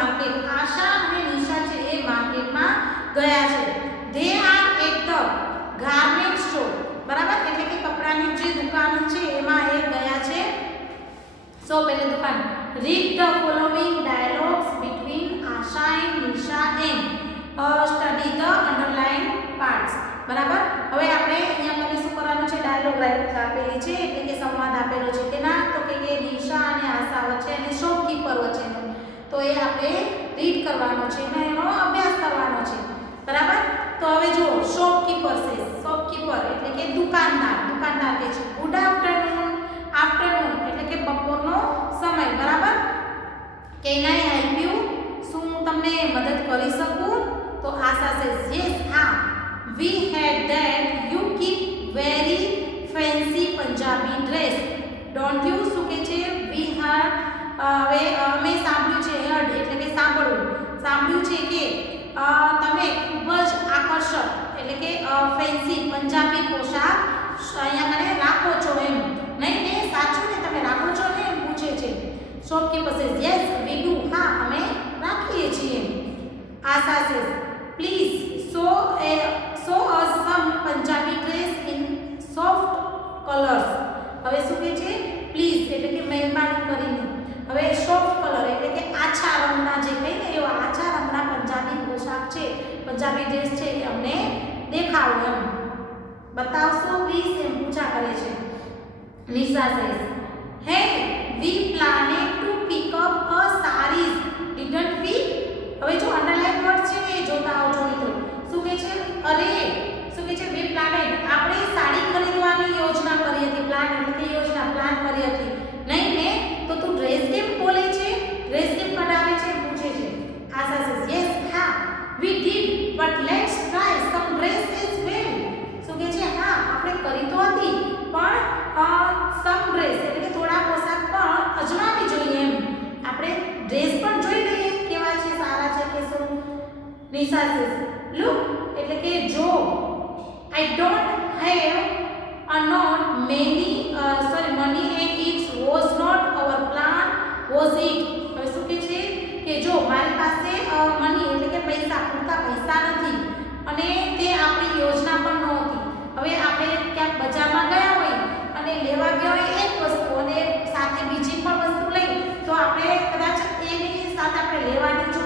market. આશા અને નિશા છે એ માર્કેટમાં ગયા છે. They are at the garment store. બરાબર, એટલે કે કપડાની જે દુકાન છે એમાં એ ગયા છે. સો પહેલી દુકાન. Read the following dialogues between Asha and Nisha and study the underlined parts. બરાબર, હવે આપણે અહીંયા મને શું કરવાનું છે, ડાયલોગ આપેલી છે એટલે કે સંવાદ આપેલો છે તેના, તો કે નિશા અને આશા વચ્ચે અને શોપકીપર વચ્ચેનો, તો એ આપણે રીડ કરવાનો છે અને એનો અભ્યાસ કરવાનો છે. બરાબર, તો હવે જો શોપકીપર છે, શોપકીપર એટલે કે દુકાનદાર, દુકાનદાર કે છે ગુડ આફ્ટરનૂન, આફ્ટરનૂન એટલે કે બપોરનો સમય. બરાબર, કેન આઈ હેલ્પ યુ, શું હું તમને મદદ કરી શકું? તો આશા સેઝ યસ, હા. We had that you keep very fancy Punjabi dress, don't you? શું કે છે, we heard, હવે અમે સાંભળ્યું છે, heard એટલે કે સાંભળવું, સાંભળ્યું છે કે તમે ખૂબ જ આકર્ષક એટલે કે ફેન્સી પંજાબી પોશાક અહીંયા મને રાખો છો એમ. નહીં ને, સાચું ને, તમે રાખો છો ને એમ પૂછે છે. Shopkeeper says yes we do, હા અમે રાખીએ છીએ. Asha says please show us some Punjabi dress in soft colors. હવે શું કહે છે, પ્લીઝ એટલે કે મહેરબાની કરીને. હવે સોફ્ટ કલર એટલે કે આછા રંગના, જે કહીએ ને એવા આછા રંગના પંજાબી પોશાક છે, પંજાબી ડ્રેસ છે એ અમને દેખાડો એમ. બતાવશો પ્લીઝ એમ પૂછા કરે છે. નિશા સેઝ હે we planned to pick up a sarees didn't we? હવે જો અંડરલાઈન વર્ડ છે એ જોતા આવજો મિત્રો. શું કહે છે, અરે શું કહે છે, we planned, આપણે સાડી ખરીદવાની યોજના કરી હતી. પ્લાન એટલે કે યોજના, પ્લાન કરી હતી. નહીં ને, તો તું ડ્રેસ કેમ બોલે છે, ડ્રેસ કેમ કઢાવે છે પૂછે છે. આશા સેઝ યસ, હા we did but let's try some dress as well. શું કહે છે, હા આપણે કરી તો હતી પણ some dress એટલે કે થોડા પોશાક પણ અજમાવી જોઈએ એમ. આપણે ડ્રેસ પણ જોઈ લઈએ કેવા છે, સારા છે કે શું. નિશા સેઝ look એટલે કે જો, I don't have money and it was not our plan, was it? હવે શું કહે છે કે જો મારી પાસે મની એટલે કે પૈસા, પૂરતા પૈસા નથી અને તે આપણી યોજના પણ નહોતી. હવે આપણે ક્યાંક બજારમાં ગયા હોય અને લેવા ગયા હોય એક વસ્તુ અને સાથે બીજી પણ વસ્તુ લઈ, તો આપણે કદાચ એની સાથે આપણે લેવાની જો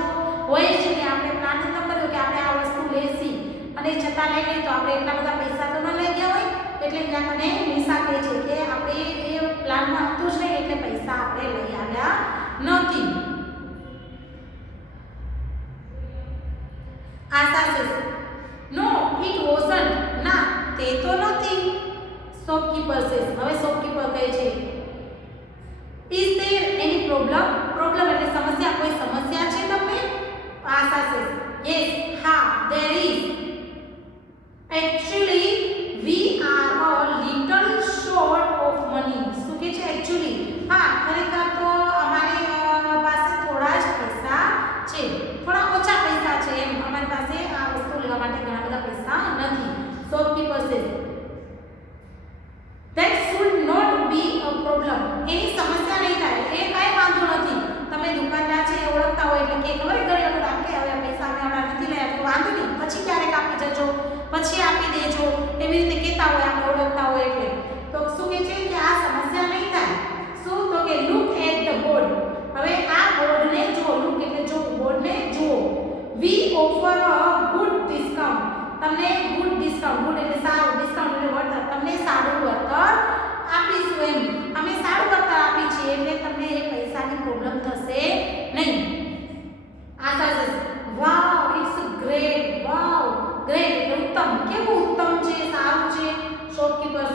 હોય જ નહીં, આપણે પ્લાન ન કર્યો કે આપણે આ વસ્તુ લેસી અને છતાં લઈ લઈએ, તો આપણે એટલા બધા પૈસા તો ન લઈ ગયા હોય. એટલે ત્યાં મને નિશા કહે છે કે આપણે એ પ્લાનમાં હતું જ નહીં એટલે પૈસા આપણે લઈ આવ્યા નથી. આશા સેઝ નો ઇટ વોઝન્ટ, ના તે તો નથી. શોપકીપર સેઝ, હવે શોપકીપર કહે છે is there any problem, problem એટલે સમસ્યા, કોઈ સમસ્યા છે તમને? આશા સેઝ યસ, હા there is. Actually we are a little short of money. શું કે છે actually, હા ખરેખર તો અમારી પાસે થોડા જ પૈસા છે, થોડા ઓછા પૈસા છે એમ, અમારી પાસે આ વસ્તુ લેવા માટે ઘણા બધા પૈસા નથી. Shopkeeper says that should not be a problem. એની સમસ્યા નહીં થાય, એ કાંઈ વાંધો નથી. તમે દુકાનદાર છે એ ઓળખતા હોય એટલે કે ખબર ઘણી વખત આપણે હવે પૈસા અમે હમણાં નથી લયા તો વાંધો નહીં, પછી ક્યારેક આપી જજો, પછી આપી દેજો, એવી રીતે કહેતા હોય આપણે ઓળખતા હોય એટલે. તો શું કહે છે કે આ સમસ્યા નહીં થાય. શું? તો કે લુક એટ ધ બોર્ડ. હવે આ બોર્ડને જુઓ, લુક એટલે જો, બોર્ડને જુઓ. વી ઓફર અ ગુડ ડિસ્કાઉન્ટ, તમને ગુડ ડિસ્કાઉન્ટ, ગુડ એટલે સારું, ડિસ્કાઉન્ટ એટલે વળતર, તમને સારું વળતર આપીશું એમ. અમે સારું વળતર આપી છીએ એટલે તમને એ પૈસાની પ્રોબ્લેમ થશે નહીં. Asha says wow it's great, wow great એટલે ઉત્તમ, કેવું ઉત્તમ છે, સારું છે. Shopkeeper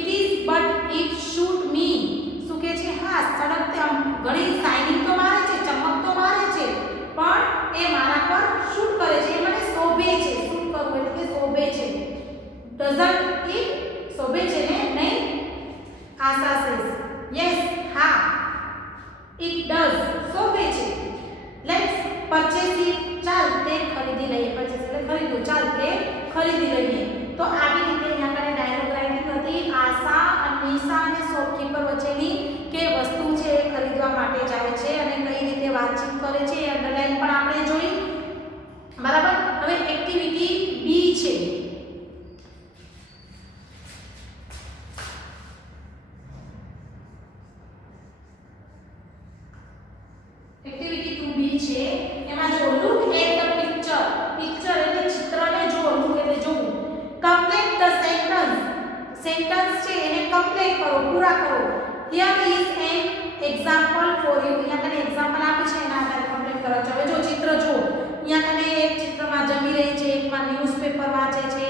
it is but it suit me. શું કહે છે? હા, સડક આમ ઘણી શાઇનિંગ તો મારે છે, ચમક તો મારે છે, પણ એ મારા પર શૂટ કરે છે, એ મને શોભે છે. શૂટ કરવું એટલે કે શોભે છે. Doesn't it? શોભે છે ને? નહીં. આશા સેઝ યસ, હા, ઇટ ડઝ, શોભે છે. Let's purchase it. ચાલ તે ખરીદી લઈએ. પરચેસ એટલે ખરીદવું. ચાલ તે ખરીદી લઈએ. તો આવી રીતે અહીંયા કને ડાયલોગ રાઇટિંગ હતી. આશા, અનિશા અને શોપકીપર વચ્ચેની કે વસ્તુ છે એ ખરીદવા માટે જાય છે અને કઈ રીતે વાતચીત કરે છે એ અંડરલાઈન પણ આપણે જોઈ. બરાબર. હવે એક્ટિવિટી બી છે. એક્ટિવિટી 2B છે. એમાં જો look at the picture. Picture એટલે ચિત્રને જુઓ. લુક એટલે જોવું. Complete the sentence. સેન્ટેન્સ છે એને કમ્પ્લીટ કરો, પૂરા કરો. Here is an example for you. અહીંયા કને એક્ઝામ્પલ આપ્યું છે એના આધારે કમ્પ્લીટ કરો છો. હવે જો ચિત્ર જુઓ. અહીંયા કને એક ચિત્રમાં જમી રહી છે, એકમાં ન્યૂઝપેપર વાંચે છે,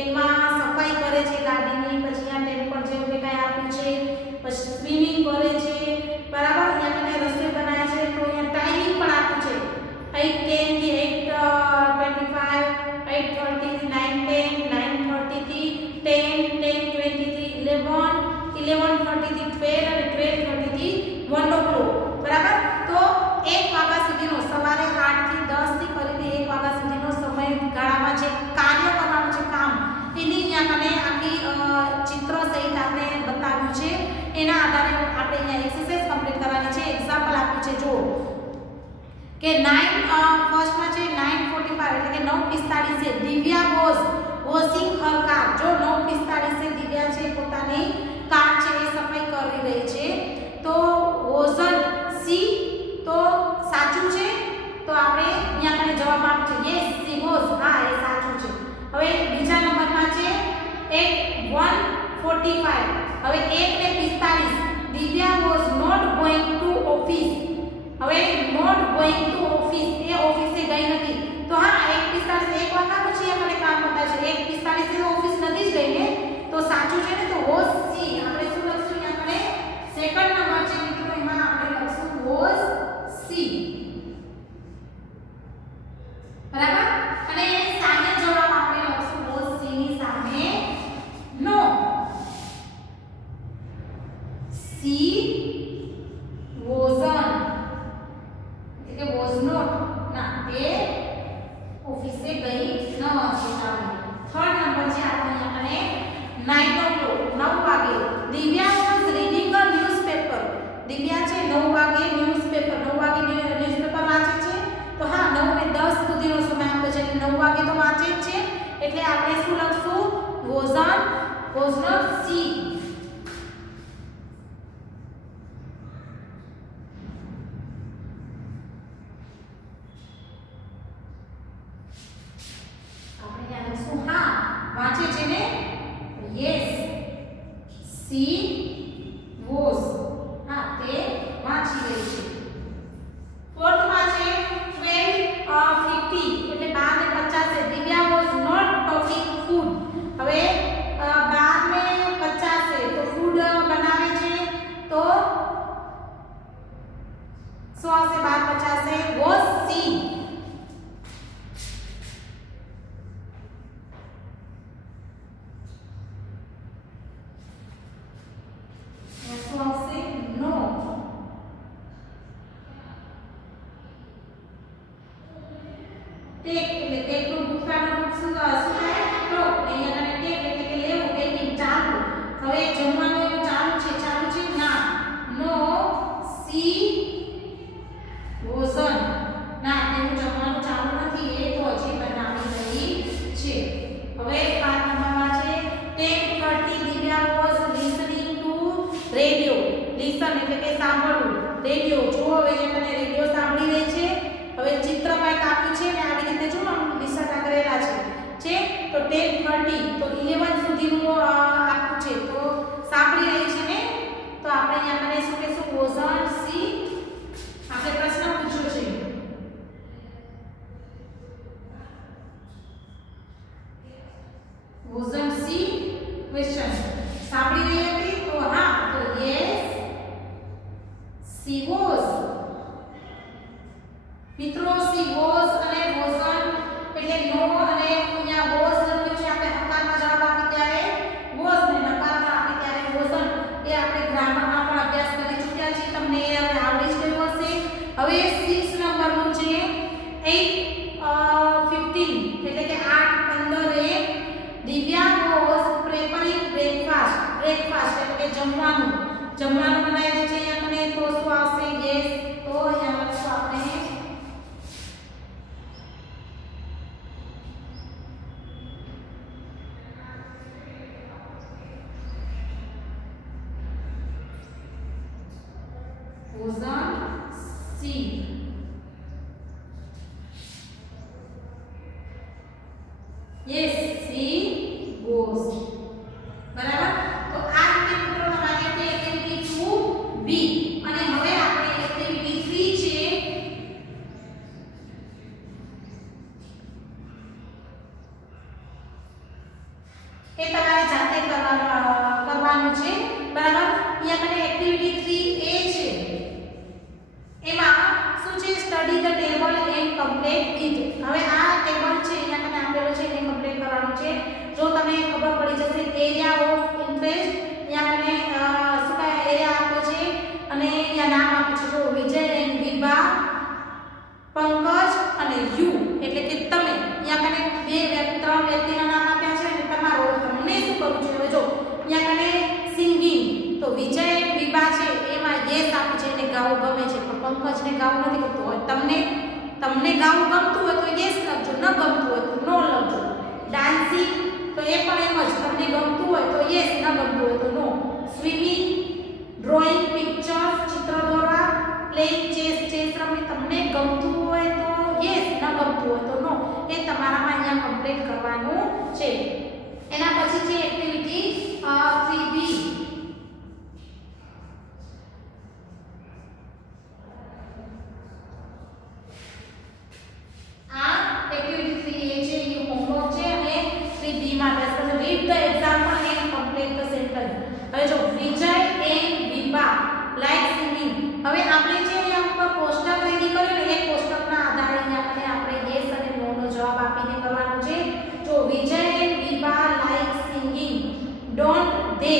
એકમાં સફાઈ કરે છે ગાડીની, પછી અહીંયા ટેમ્પર જેવું કે કાંઈ આપ્યું છે, પછી સ્વિમિંગ કરે છે. બરાબર. અહીંયા કને રસોઈ બનાવે છે તો અહીંયા ટાઈમિંગ પણ આપ્યું છે. 8:10 થી 8:25, 8:30 થી 9:10, 9:30 થી 10, 10:20 થી 11, 11:30 થી 12 અને 12:30 થી 1 o'clock. બરાબર. તો 1 વાગ્યા સુધીનો, સવારે 8 થી 10 થી કરીને 1 વાગ્યા સુધીનો સમયગાળામાં જે કાર્ય કરવાનું છે, કામ, એની અહીંયા કને આખી ચિત્ર સહિત આપણે બતાવ્યું છે. એના આધારે આપણે અહીંયા એક્સરસાઇઝ કમ્પ્લીટ કરવાની છે. એક્ઝામ્પલ આપ્યું છે જો કે ફર્સ્ટમાં છે 9:45 એટલે કે 9:45 છે Divya was washing Har car. જો 9:45 છે દિવ્યા છે પોતાની કાર છે એ સફાઈ કરી રહી છે. તો વોઝન્ટ સી, તો સાચું છે. તો આપણે અહીંયા કને જવાબ આપ્યો છે યસ સી વોઝ. હા, એ સાચું છે. હવે બીજા નંબરમાં છે 1:45. હવે 1:45 Divya was not going to office. હવે નોટ ગોઈંગ ટુ ઓફિસ, એ ઓફિસે ગઈ નથી. તો હા, 1:45 1 વાગ્યા પછી આપણે કામ બતાવે છે. 1:45 એ ઓફિસ નથી જ ગઈ ને, તો સાચું છે ને. તો વોઝ સી. આપણે શું લખશું? અહીંયા આપણે સેકન્ડ નંબર છે મિત્રો, એમાં આપણે લખશું વોઝ સી. બરાબર. અને એની સામે જવાબ આપણે લખશું વોઝ સી ની સામે નો. સી wasn't એટલે કે was not. ના, તે ઓફિસે ગઈ ન હતી. થર્ડ નંબર છે આપણે અહીંયા 9 o'clock, 9 વાગે. Divya was reading a newspaper. Divya છે 9 વાગે ન્યૂઝપેપર, 9 વાગે ન્યૂઝપેપર વાંચે છે. તો હા, 9 ને 10 સુધીનો સમય આપે છે એટલે 9 વાગે તો વાંચે જ છે. એટલે આપણે શું લખશું? wasn't, was not see. વાંચે છે ને? Yes she was. હા, તે વાંચી રહી છે. ફોર્થમાં છે 12:50 એટલે 12:50 Divya was not talking food. હવે 12:50 તો ફૂડ બનાવે છે. તો શું આવશે? 12:50 વોઝ સી. ટેક એટલે ટેકનું ભૂતકાળનું રૂપ શું થાય? ટોક. અહીંયા કને ટેક એટલે કે લેવું, ટેકિંગ, ચાલુ. હવે જમવાનું એનું ચાલુ છે. ચાલુ છે? ના. નો સી વોઝન્ટ. ના, તેનું જમવાનું ચાલુ નથી, એ તો હજી બનાવી રહી છે. હવે 5 નંબરમાં છે 10:30 Divya was listening to radio. Listen એટલે કે સાંભળવું, રેડિયો. જો હવે અહીંયા કને રેડિયો સાંભળી રહી છે. હવે ચિત્રમાં એક આપ્યું છે ને આવી રીતે જો લિસન કરેલા છે. તો 10:30 તો 11 સુધીનું આપ્યું છે. તો સાંભળી રહી છે ને. તો આપણે અહીંયા મને શું કહેશું? Wasn't C. આપણે પ્રશ્ન પૂછ્યો છે. Wasn't C question. સાંભળી રહી હતી તો હા તો યસ she was મિત્રો she was અને wasn't એટલે નો અને અહીંયા was લખ્યું છે આપણે હકારમાં જવાબ આપી ત્યારે was ને નકારમાં આપી ત્યારે wasn't એ આપણે ગ્રામરમાં પણ અભ્યાસ કરી ચૂક્યા છીએ તમને એ હવે આવડી જ ગયું હશે હવે 6 નંબરનું છે 8:15 એટલે કે 8:15 એ દિવ્યા was preparing breakfast એટલે કે જમવાનું બનાવી દે છે અહીંયા મને તો શું આવશે યસ તો અહીંયા લખશું આપણે wasn't she yes she was બરાબર તો આ રીતે મિત્રો તમારી હતી એક્ટિવિટી 2B અને હવે આપણે એક્ટિવિટી 3 છે એ તમારે જાતે કરવાનું છે બરાબર અહીંયા મને એક્ટિવિટી 3A છે એમાં શું છે study the table and complete it હવે આ ટેબલ છે અહીંયા મને આપેલો છે એને કમ્પ્લીટ કરવાનું છે જો તમને ખબર પડી જશે એરિયા ઓફ ઇન્ટરેસ્ટ અહીંયા મને શું કહે એરિયા આપ્યો છે અને અહીંયા નામ આપ્યું છે જો વિજય એન્ડ વિભા પંકજ અને યુ એટલે કે તમે અહીંયા મને ત્રણ વ્યક્તિના નામ આપ્યા છે અને તમારો તમને શું કરવું છે હવે જો અહીંયા મને સિંગિંગ તો વિજય એન્ડ વિભા છે એમાં યસ આપ્યું છે એને ગાવું ગમે છે પણ પંકજને ગાવું નથી ગમતું હોય તમને ગાવું ગમતું હોય તો યસ લખજો ન ગમતું હોય તો નો લખજો ડાન્સિંગ તો એ પણ એમ જ તમને ગમતું હોય તો યસ ન ગમતું હોય તો નો સ્વિમિંગ ડ્રોઈંગ પિક્ચર્સ ચિત્ર દોરવા પ્લેઇંગ ચેસ રમવી તમને ગમતું હોય તો યસ ન ગમતું હોય તો નો એ તમારામાં અહીંયા કમ્પ્લીટ કરવાનું છે એના પછી છે એક્ટિવિટી 3B એક્ટિવિટી 3A છે એ હોમવર્ક છે અને 3B માં અભ્યાસ કરજો read the example and complete the sentence હવે જો Vijay and Vibha like singing હવે આપણે જે અહીંયા ઉપર કોષ્ટક રેડી કર્યું ને એ કોષ્ટકના આધારે અહીંયા આપણે યસ અને નો નો જવાબ આપીને કરવાનો છે જો Vijay and Vibha like singing don't they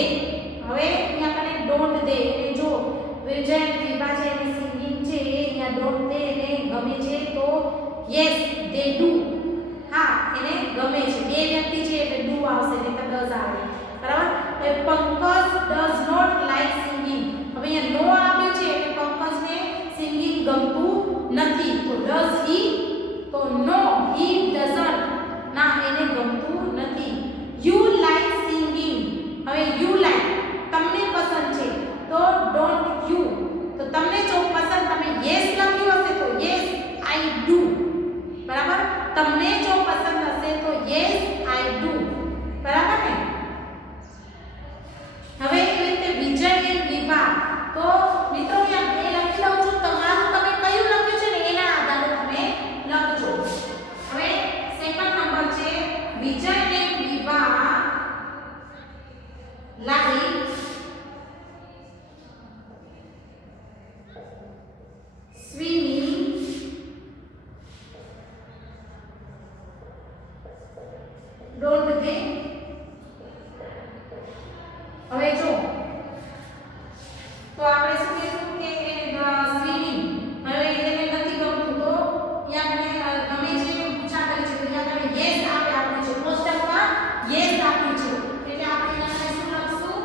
હવે અહીંયા આપણે ડોન્ટ ધે એટલે જો વિજય એન્ડ વિભા છે એને સિંગિંગ છે એ અહીંયા ડોન્ટ ધે એને ગમે છે તો yes they do હા એને ગમે છે બે વ્યક્તિ છે એટલે do આવશે નહીં તો does આવે બરાબર હવે Pankaj does not like singing હવે અહીંયા નો આપ્યું છે એટલે પંકજને સિંગિંગ ગમતું નથી તો does he તો no he doesn't ના એને ગમતું નથી you like singing હવે you like તમને પસંદ છે તો don't you તો તમને જો પસંદ તમે yes લખ્યું હશે તો yes I do બરાબર તમને જો પસંદ હશે તો yes I do બરાબર ને હવે એ રીતે વિજય એન્ડ વિભા તો મિત્રો અહીંયા બે લખી લઉં છું તમારું તમે કયું લખ્યું છે ને એના આધારે તમે લખજો હવે સેકન્ડ નંબર છે Vijay and Vibha like swimming don't they હવે જો તો આપણે શું કહીશું કે સ્વિમિંગ હવે એને નથી ગમતું તો અહીંયા મને ગમે છે પૂછા કરી છે તો અહીંયા તમે યસ આપ્યું છે કોષ્ટકમાં યસ આપ્યું છે એટલે આપણે અહીંયા શું લખશું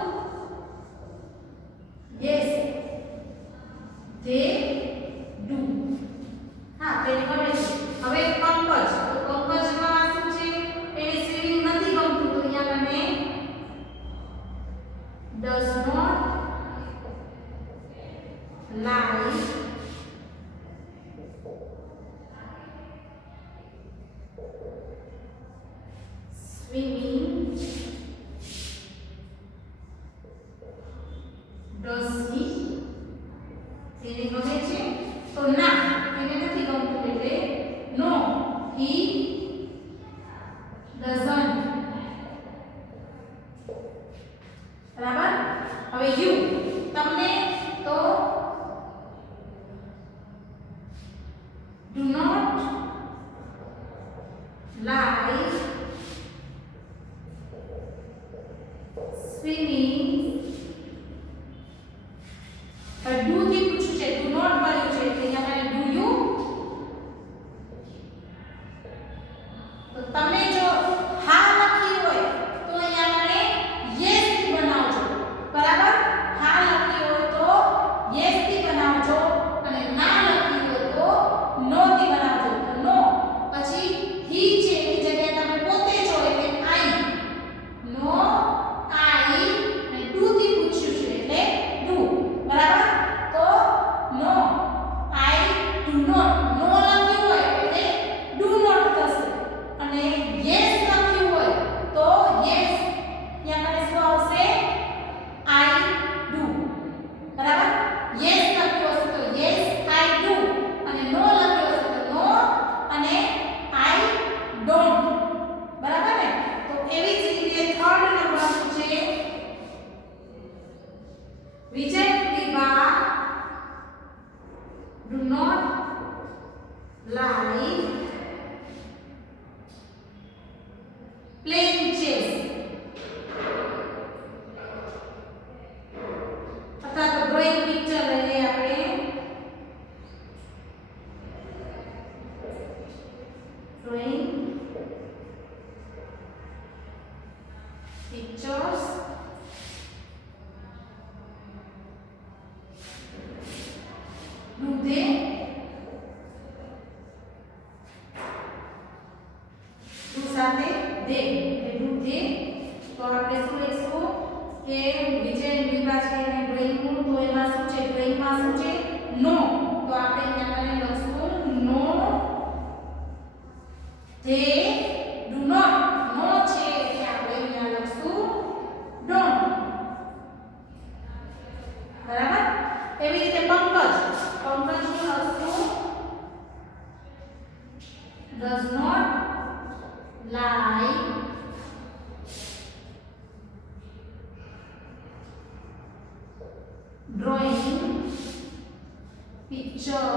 યસ ધે ડુ હા તેને ગમે છે હવે પંકજ તો પંકજમાં શું છે એને સ્વિમિંગ નથી ગમતું તો અહીંયા મને does not like swimming does he એને ગમે છે તો ના એને નથી ગમતું એટલે no he doesn't swimming do થી પૂછ્યું છે, ડુ નોટ કર્યું છે એટલે અહીંયા મને ડુ યુ. તો તમે જો હા લખી હોય તો અહીંયા મને યસ થી બનાવજો. બરાબર? હા લખી હોય તો યસ થી બનાવજો અને ના લખી હોય તો નો થી બનાવજો. તો નો પછી હી છે એની જગ્યાએ તમે પોતે છો એટલે આઈ. નો આઈ અને ડુ થી પૂછ્યું છે એટલે ડુ. બરાબર? તો નો આઈ ડુ નોટ. નો લખ્યું હોય એટલે ડુ નોટ થશે અને યસ લખ્યું હોય તો યસ. અહીંયા મને શું આવશે? I do. બરાબર? યસ લખ્યું હશે તો યસ આઈ ડુ અને નો લખ્યું હશે તો નો અને આઈ ડોન્ટ. બરાબર ને? તો એવી જ રીતે થર્ડ નંબર શું છે? વિજય વિભા do not like playing chess. અથવા તો ડ્રોઈંગ પિક્ચર લઈએ આપણે. Drawing pictures do they do સાથે they do they. તો આપણે શું લખશું કે વિજય વિભા છે અને ડ્રોઈંગ નું તો એમાં શું છે? ડ્રોઈંગ માં શું છે? નો. તો આપણે અહીંયા મને લખશું નો they do not. નો છે એટલે આપણે અહીંયા લખશું don't. બરાબર? એવી રીતે પંકજ નું લખશું does not like drawing picture.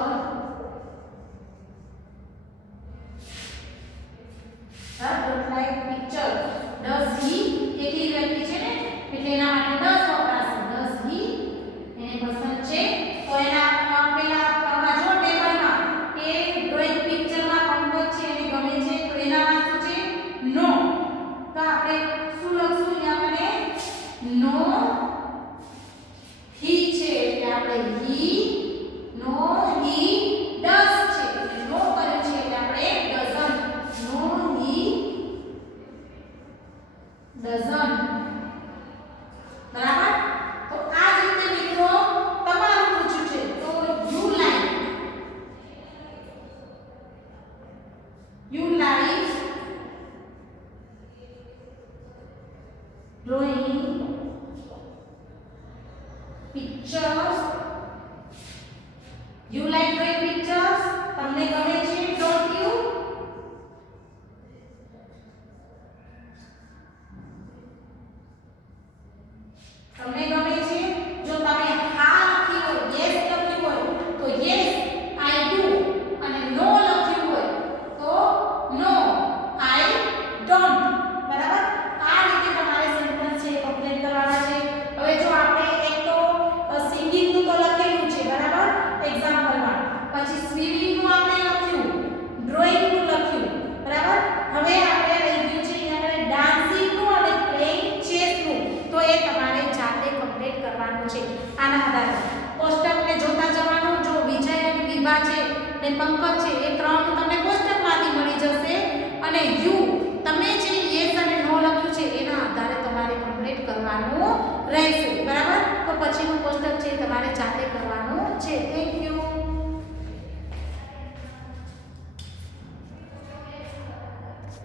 Don't like picture. Does he? એકલી વ્યક્તિ છે ને એટલે એના માટે does વપરાશે. does he એને પસંદ છે તો એના પેલા આમાં જો ટેબલમાં કે ડ્રોઈંગ પિક્ચરમાં પંકજ છે એને ગમે છે તો એનામાં શું છે? નો. તો આપણે શું લખશું? અહીંયા મને નો હી છે એટલે આપણે હી. નો હી ડઝ છે એટલે નો કર્યું છે એટલે આપણે ડઝન્ટ. No he doesn't. બરાબર? તો આ જ રીતે મિત્રો તમારું પૂછ્યું છે તો you like drawing pictures. You like drawing pictures. તમને ગમે છે? Don't you? તમને ગમે છે? જો તમે હા લખ્યું હોય, yes લખ્યું હોય તો yes I do અને no લખ્યું હોય તો no I don't. બરાબર? આ રીતે તમારે સેન્ટેન્સ છે કમ્પ્લીટ કરવાના છે. હવે જો આપણે એક તો સિંગિંગ નું તો લખેલું છે. બરાબર? એક્ઝામ્પલમાં. પછી સ્વિમિંગ નું આપણે લખ્યું, ડ્રોઈંગ નું લખ્યું. બરાબર? હવે આપણે રહી ગયું છે અહીંયા ડાન્સિંગ નું અને પ્લેઇંગ ચેસ નું. તો એ તમારે જાતે કમ્પ્લીટ કરવાનું છે. આના આધારે કોષ્ટકને જોતા જવાનું. જો વિજય અને વિભા છે ને પંકજ છે એ ત્રણ તમને કોષ્ટકમાંથી મળી જશે અને યુ તમે જે યસ અને નો લખ્યું છે એના આધારે તમારે કમ્પ્લીટ કરવાનું રહેશે. બરાબર? તો પછીનું કોષ્ટક છે તમારે જાતે કરવાનું છે. Thank you.